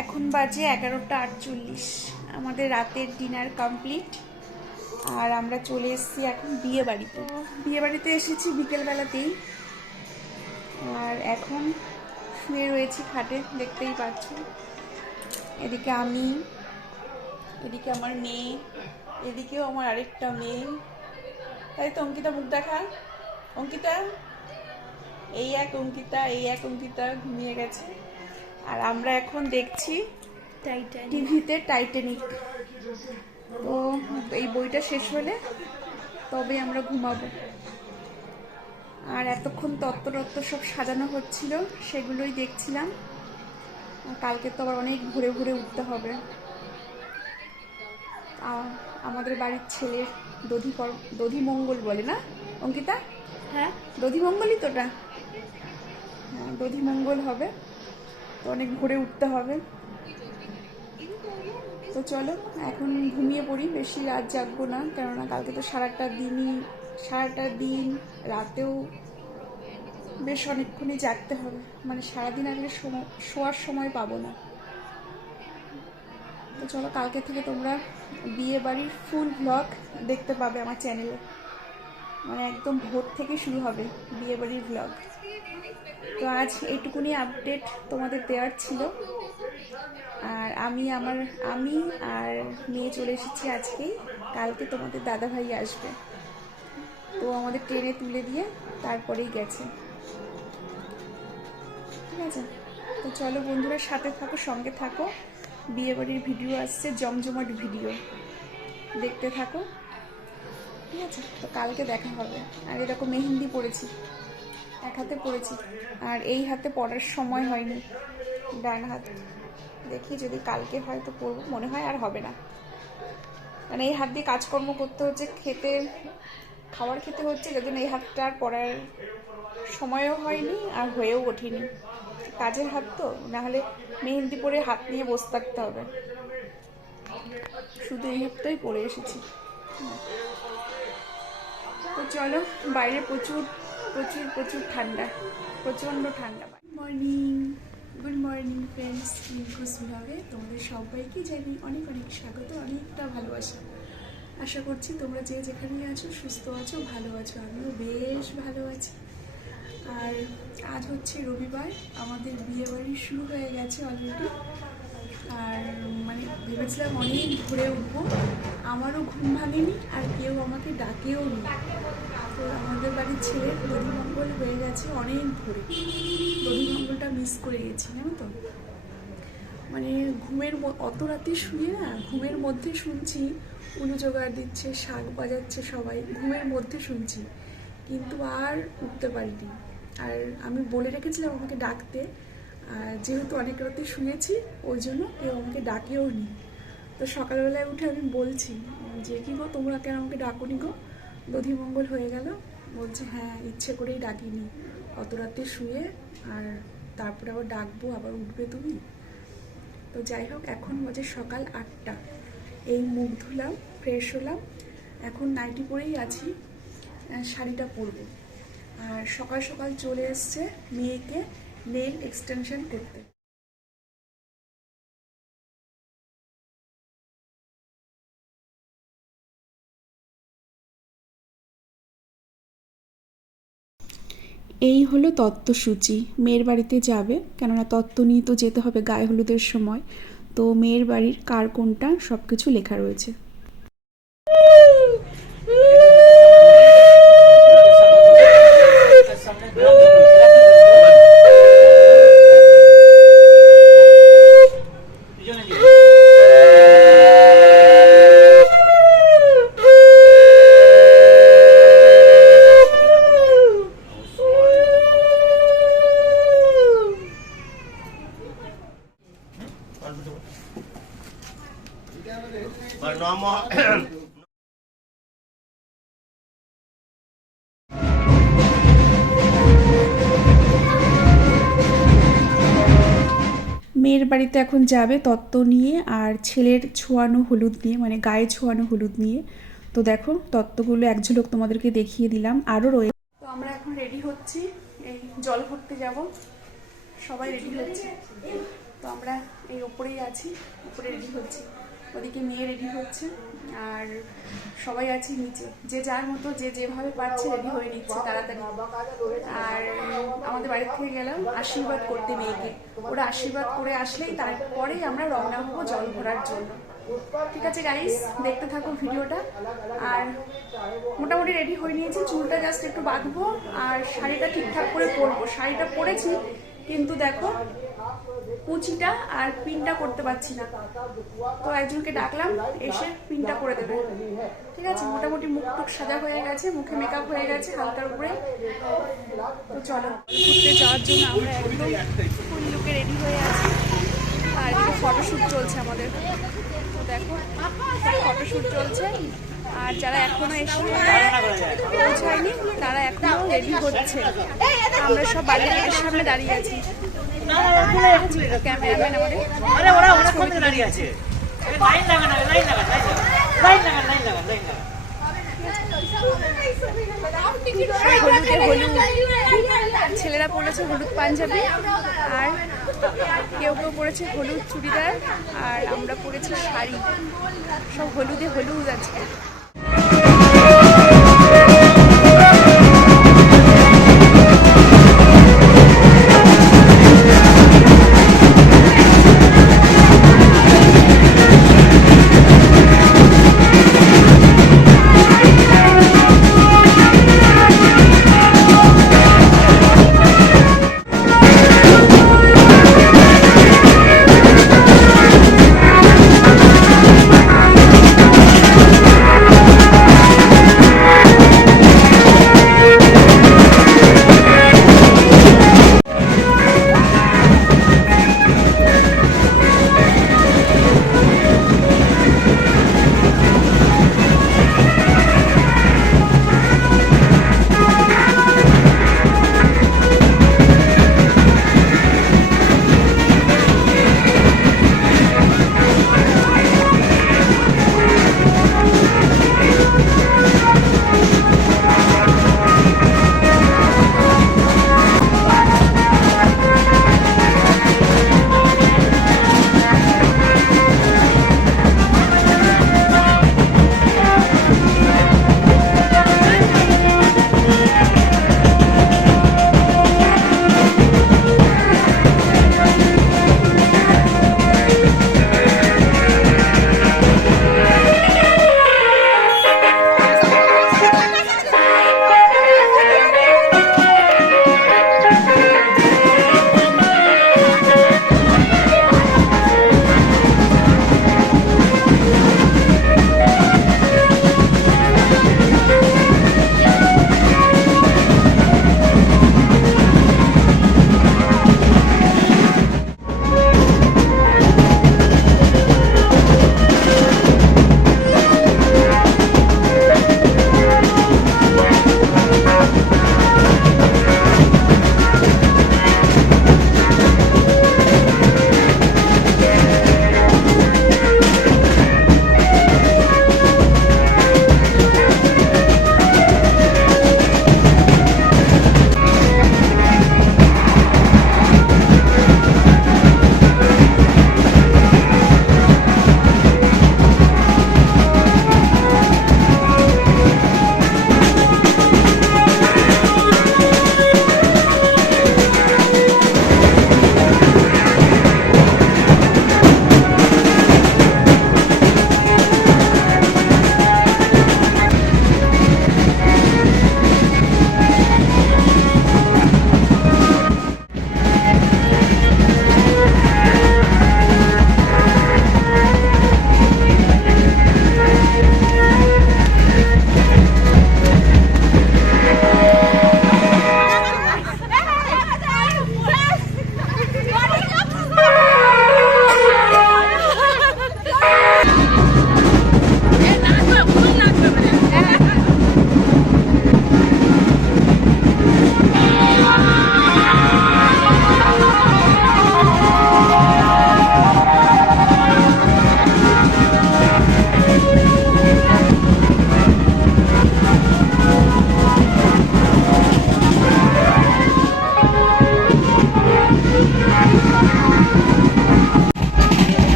এখন বাজে এগারোটা আটচল্লিশ। আমাদের রাতের ডিনার কমপ্লিট আর আমরা চলে এসেছি এখন বিয়ে বাড়িতে। বিয়ে বাড়িতে এসেছি বিকেলবেলাতেই আর এখন শুয়ে রয়েছি খাটে, দেখতেই পাচ্ছ। এদিকে আমি, এদিকে আমার মেয়ে, এদিকেও আমার আরেকটা মেয়ে। তাই তো, অঙ্কিতা, মুখ দেখা অঙ্কিতা? এই এক অঙ্কিতা এই এক অঙ্কিতা ঘুমিয়ে গেছে। আর আমরা এখন দেখছি টিভিতে টাইটানিক তো এই বইটা শেষ হলে তবে আমরা ঘুমাবো। আর এতক্ষণ তত্ত্ব তত্ত্ব সব সাজানো হচ্ছিল সেগুলোই দেখছিলাম। কালকে তো আবার অনেক ঘুরে ঘুরে উঠতে হবে। আর আমাদের বাড়ির ছেলের দধি দধি মঙ্গল বলে না? অঙ্কিতা? হ্যাঁ দধি মঙ্গলই তোটা। হ্যাঁ দধি মঙ্গল হবে। তো অনেক ভোরে উঠতে হবে। তো চলো, এখন ঘুমিয়ে পড়ি। বেশি রাত জাগবো না, কেননা কালকে তো সারাটা দিনই, সারাটা দিন রাতেও বেশ অনেকক্ষণই জাগতে হবে। মানে সারাদিন আগে শোয়ার সময় পাবো না। তো চলো, কালকে থেকে তোমরা বিয়ে বাড়ির ফুল ব্লগ দেখতে পাবে আমার চ্যানেলে মানে একদম ভোর থেকে শুরু হবে বিয়ে বাড়ির ব্লগ তো আজ এইটুকুনি আপডেট তোমাদের দেওয়ার ছিল। আর আমি আমার, আমি আর মেয়ে চলে এসেছি আজকেই। কালকে তোমাদের দাদা ভাই আসবে। তো আমাদের ট্রেনে তুলে দিয়ে তারপরেই গেছে। ঠিক আছে? তো চলো বন্ধুরা, সাথে থাকো, সঙ্গে থাকো। বিয়েবাড়ির ভিডিও আসছে, জমজমাট ভিডিও দেখতে থাকো। ঠিক আছে, তো কালকে দেখা হবে। আর এরকম মেহেন্দি পড়েছি এক হাতে পড়েছি আর এই হাতে পড়ার সময় হয়নি, ডান হাত। দেখি যদি কালকে হয় তো পড়ব মনে হয় আর হবে না। মানে এই হাত দিয়ে কাজকর্ম করতে হচ্ছে, খেতে খাবার খেতে হচ্ছে জন্য এই হাতটা আর পড়ার সময়ও হয়নি আর হয়েও ওঠেনি। কাজের হাত তো নাহলে মেহেন্দি পরে হাত নিয়ে বসে থাকতে হবে। শুধু এই হাতটাই পরে এসেছি। তো চলো, বাইরে প্রচুর প্রচুর প্রচুর ঠান্ডা। প্রচণ্ড ঠান্ডা morning good morning friends Nirghosh ব্লগে তোমাদের সবাইকে জানি অনেক অনেক স্বাগত, অনেকটা ভালোবাসা। আশা করছি তোমরা যে যেখানে আছো, সুস্থ আছো, ভালো আছো, আমিও বেশ ভালো আছি। আর আজ হচ্ছে রবিবার, আমাদের বিয়ে বাড়ি শুরু হয়ে গেছে অলরেডি আর মানে ভেবেছিলাম অনেক ঘুরে উঠবো। আমারও ঘুম ভাঙেনি আর কেউ আমাকে ডাকেও নি। তো আমাদের বাড়ির ছেলে দধিমঙ্গল হয়ে গেছে অনেক ভোরে দধিমঙ্গলটা মিস করে গেছি, জানো তো? মানে ঘুমের অত রাতে শুয়ে না, ঘুমের মধ্যে শুনছি উনু জোগাড় দিচ্ছে, শাক বাজাচ্ছে সবাই, ঘুমের মধ্যে শুনছি। কিন্তু আর উঠতে পারিনি। আর আমি বলে রেখেছিলাম আমাকে ডাকতে আর যেহেতু অনেক রাতে শুনেছি ওই জন্য কেউ আমাকে ডাকেও নি তো সকালবেলায় উঠে আমি বলছি, যে, কি গো, তোমরা কেন আমাকে ডাকুনি গো? দধিমঙ্গল হয়ে গেল। বলছে হ্যাঁ ইচ্ছে করেই ডাকিনি। অত রাতে শুয়ে আর তারপরে আবার ডাকবো, আবার উঠবে তুমি? তো যাই হোক, এখন বাজে সকাল আটটা। এই মুখ ধুলাম, ফ্রেশ হলাম। এখন নাইটি পরেই আছি শাড়িটা পরবো। আর সকাল সকাল চলে এসছে মেয়েকে নেল এক্সটেনশন করতে। এই হলো তত্ত্বসূচি। মেয়ের বাড়িতে যাবে কেননা তত্ত্ব নিয়ে তো যেতে হবে গায়ে হলুদের সময়। তো মেয়ের বাড়ির কার কোনটা সব কিছু লেখা রয়েছে। নম বাড়িতে এখন যাবে তত্ত্ব নিয়ে আর ছেলের ছোঁয়ানো হলুদ নিয়ে মানে গায়ে ছোঁয়ানো হলুদ নিয়ে। তো দেখো, তত্ত্বগুলো এক ঝলক তোমাদেরকে দেখিয়ে দিলাম। আরও রয়ে তো আমরা এখন রেডি হচ্ছি। এই জল ভরতে যাব। সবাই রেডি হচ্ছে। তো আমরা এই ওপরেই আছি উপরে রেডি হচ্ছি। ওদিকে মেয়ে রেডি হচ্ছে আর সবাই আছে নিচে। যে যার মতো, যে যেভাবে পারছে রেডি হয়ে নিচ্ছে তাড়াতাড়ি। আর আমাদের বাড়ি থেকে গেলাম আশীর্বাদ করতে মেয়েকে। ওরা আশীর্বাদ করে আসলেই তারপরেই আমরা রওনা হব জল ভরার জন্য। ঠিক আছে গাইস দেখতে থাকো ভিডিওটা। আর মোটামুটি রেডি হয়ে নিয়েছি, চুলটা জাস্ট একটু বাঁধবো আর শাড়িটা ঠিকঠাক করে পরবো। শাড়িটা পরেছি, কিন্তু দেখো কুচিটা আর পিনটা করতে পারছি না। তো একজনকে ডাকলাম, এসে পিনটা করে দেবে। ঠিক আছে, মোটামুটি মুখ টুক সাজা হয়ে গেছে, মুখে মেকআপ হয়ে গেছে হালকার উপরে। তো চলো, ঘুরতে যাওয়ার জন্য আমরা একদম ফুল লুকে রেডি হয়ে আছি। আর এদিকে ফটোশ্যুট চলছে আমাদের। তো দেখো ফটোশ্যুট চলছে। আর যারা এখনও এসে পৌঁছায়নি, তারা এখনও রেডি হচ্ছে। আমরা সব বাড়ির সামনে দাঁড়িয়ে আছি। আছে। ছেলেরা পরেছে হলুদ পাঞ্জাবি, আর কেউ কেউ পরেছে হলুদ চুড়িদার, আর আমরা পরেছি শাড়ি। সব হলুদে হলুদ আজকে।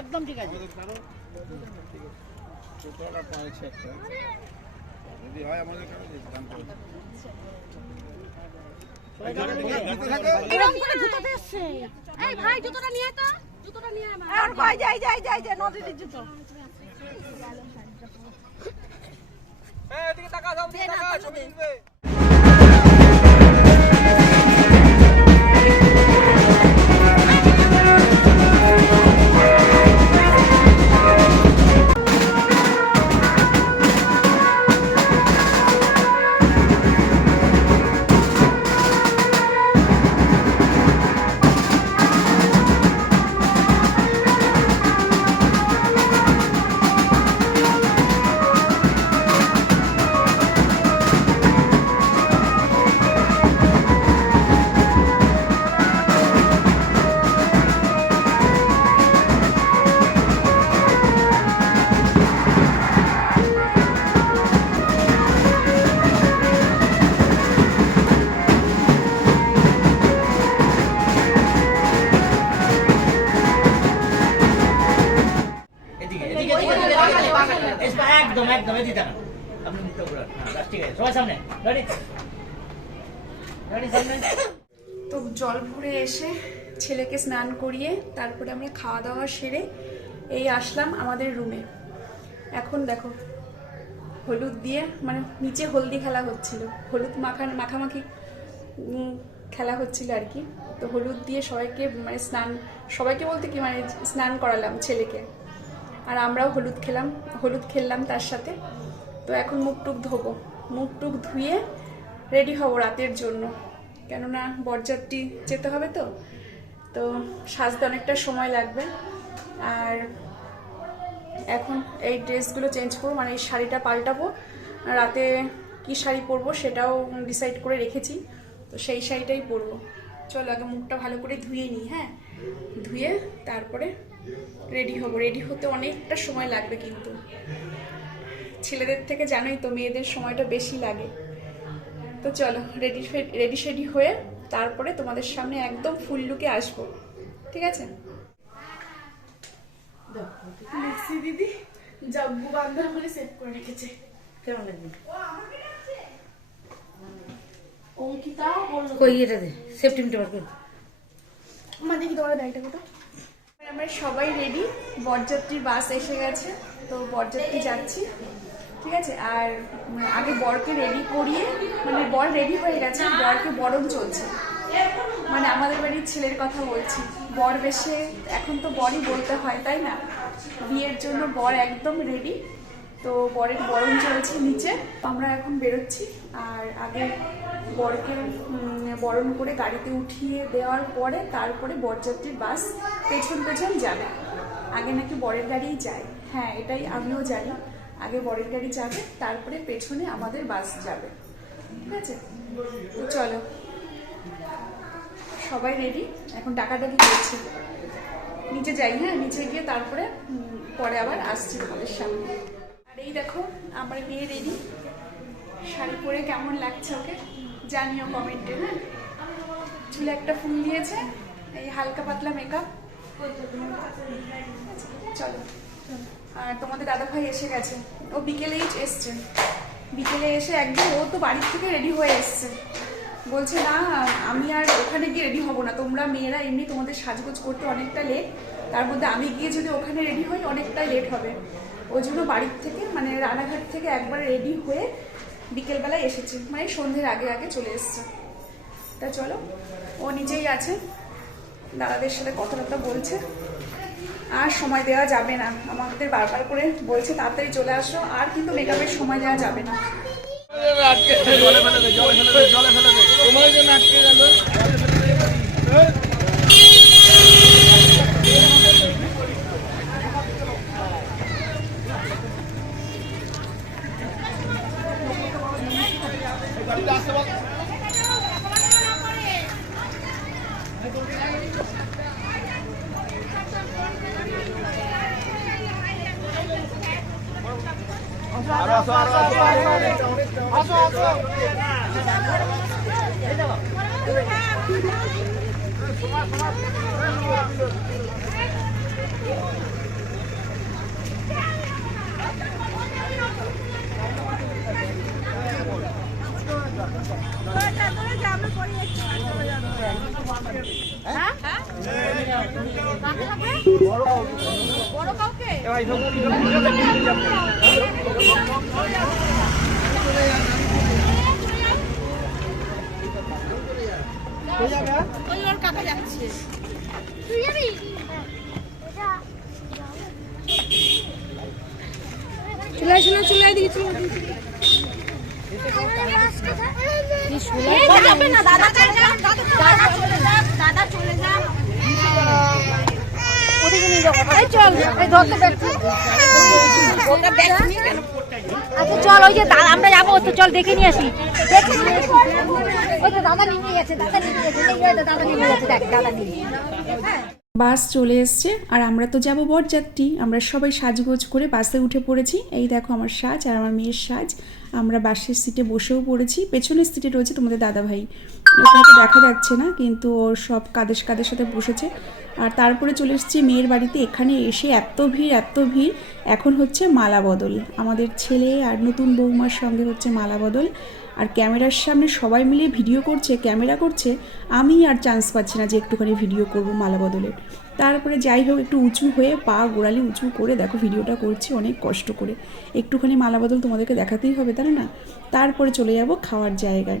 একদম ঠিক আছে যদি হয় আমাদের এই ভাই, জুতোটা নিয়ে তো। জুতোটা নিয়ে আয় আর যাই যাই যাই যাই নদীর জুতো। এদিকে এসে ছেলেকে স্নান করিয়ে তারপরে আমরা খাওয়া দাওয়া সেরে এই আসলাম আমাদের রুমে এখন দেখো, হলুদ দিয়ে মানে নিচে হলদি খেলা হচ্ছিল। হলুদ মাখা মাখামাখি খেলা হচ্ছিল আর কি। তো হলুদ দিয়ে সবাইকে মানে স্নান, সবাইকে বলতে কি মানে স্নান করালাম ছেলেকে। আর আমরাও হলুদ খেলাম, হলুদ খেললাম তার সাথে। তো এখন মুখ টুক ধোবো। মুখ টুক ধুয়ে রেডি হব রাতের জন্য। কেননা বরযাত্রী যেতে হবে তো। তো সাজতে অনেকটা সময় লাগবে। আর এখন এই ড্রেসগুলো চেঞ্জ করব মানে এই শাড়িটা পাল্টাবো। রাতে কি শাড়ি পরবো সেটাও ডিসাইড করে রেখেছি। তো সেই শাড়িটাই পরবো। চলো আগে মুখটা ভালো করে ধুয়ে নিই হ্যাঁ? ধুয়ে তারপরে রেডি হব। রেডি হতে অনেকটা সময় লাগবে কিন্তু। ছেলেদের থেকে জানোই তো, মেয়েদের সময়টা বেশি লাগে। তো চলো রেডি রেডি শেডি হয়ে তারপরে তোমাদের সামনে একদম ফুল লুকে আসব। ঠিক আছে? দিদি জগ্গু বান্ধব বলে সেভ করে রেখেছে। কেমন লাগবে? কই এটা দে সেফটি কর। মা দেখি তোমার ব্যাগটা কোথাও আমরা সবাই রেডি বরযাত্রীর বাস এসে গেছে তো বরযাত্রী যাচ্ছি। ঠিক আছে? আর আগে বরকে রেডি করিয়ে মানে বর রেডি হয়ে গেছে, বরকে বরণ চলছে। মানে আমাদের বাড়ির ছেলের কথা বলছি। বর বেশে এখন তো বরই বলতে হয়, তাই না? বিয়ের জন্য বর একদম রেডি তো বরের বরণ চলছে নিচে। আমরা এখন বেরোচ্ছি। আর আগে বরকে বরণ করে গাড়িতে উঠিয়ে দেওয়ার পরে তারপরে বরযাত্রীর বাস পেছন পেছন যাবে। আগে নাকি বরের গাড়িই যায়। হ্যাঁ এটাই আমিও জানি। আগে বরের গাড়ি যাবে, তারপরে পেছনে আমাদের বাস যাবে। ঠিক আছে? তো চলো। সবাই রেডি এখন ডাকাডাকি করছে? নিচে যাই হ্যাঁ? নিচে গিয়ে তারপরে পরে আবার আসছি তোমাদের সামনে। আর এই দেখো, আমার মেয়ে রেডি শাড়ি পরে কেমন লাগছে ওকে? জানিও কমেন্টে হ্যাঁ? চুলে একটা ফুল দিয়েছে, এই হালকা পাতলা মেকআপ চলো। আর তোমাদের দাদা ভাই এসে গেছে। ও বিকেলেই এসছে। বিকেলে এসে একদম ও তো বাড়ির থেকে রেডি হয়ে এসছে। বলছে, না, আমি আর ওখানে গিয়ে রেডি হব না। তোমরা মেয়েরা এমনি তোমাদের সাজগোজ করতে অনেকটা লেট তার মধ্যে আমি গিয়ে যদি ওখানে রেডি হই, অনেকটাই লেট হবে। ওই জন্য বাড়ির থেকে মানে রানাঘাট থেকে একবার রেডি হয়ে বিকেলবেলায় এসেছে। মানে সন্ধ্যের আগে আগে চলে এসছে। তা চলো, ও নিজেই আছে। দাদাদের সাথে কথাবার্তা বলছে। আর সময় দেওয়া যাবে না। আমাদের বারবার করে বলছে তাড়াতাড়ি চলে আসো আর কিন্তু মেকআপের সময় দেওয়া যাবে না। জলে ফেলে জলে ফেলে তোমার জন্য আটকে গেল। হ্যাঁ? আরও আসো আরও আসো আসো বড় কাউকে বড় কাউকে এই যাবে না চলে দাদা চলে যাক দাদা চলে যাক চল আচ্ছা চল, ওই যে আমরা যাব, তো চল দেখে নিয়ে আসি। বাস চলে এসছে, আর আমরা তো যাব বরযাত্রী। আমরা সবাই সাজগোজ করে বাসে উঠে পড়েছি। এই দেখো আমার সাজ আর আমার মেয়ের সাজ। আমরা বাসের সিটে বসেও পড়েছি। পেছনের সিটে রয়েছে তোমাদের দাদা ভাই দেখা যাচ্ছে না, কিন্তু ওর সব কাদের কাদের সাথে বসেছে। আর তারপরে চলে এসেছি মেয়ের বাড়িতে। এখানে এসে এত ভিড় এত ভিড়। এখন হচ্ছে মালা বদল। আমাদের ছেলে আর নতুন বৌমার সঙ্গে হচ্ছে মালা বদল। আর ক্যামেরার সামনে সবাই মিলে ভিডিও করছে, ক্যামেরা করছে। আমি আর চান্স পাচ্ছি না যে একটুখানি ভিডিও করব মালা বদলের তারপরে যাই হোক, একটু উঁচু হয়ে পা গোড়ালি উঁচু করে দেখো ভিডিওটা করছি, অনেক কষ্ট করে। একটুখানি মালা বদল তোমাদেরকে দেখাতেই হবে, তাই না? তারপরে চলে যাব খাওয়ার জায়গায়।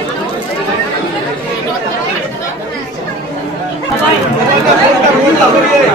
দে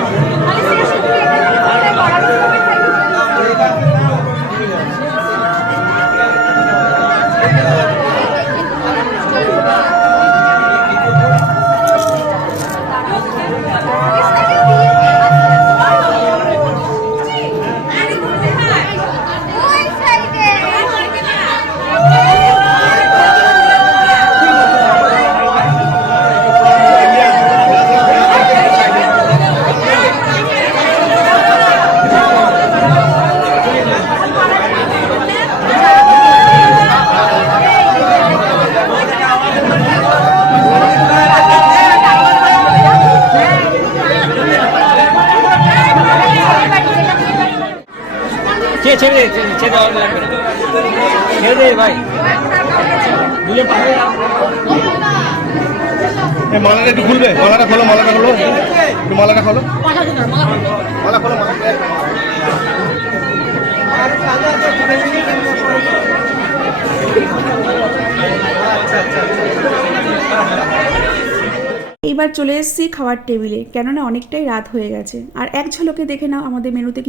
মালাটা একটু খুলবে? মালাটা খোলো মালাটা খোলো। একটু মালাটা খোলো। মালা খোলো এইবার চলে এসেছি খাওয়ার টেবিলে, কেননা অনেকটাই রাত হয়ে গেছে। আর এক ঝলকে দেখে নাও আমাদের মেনুতে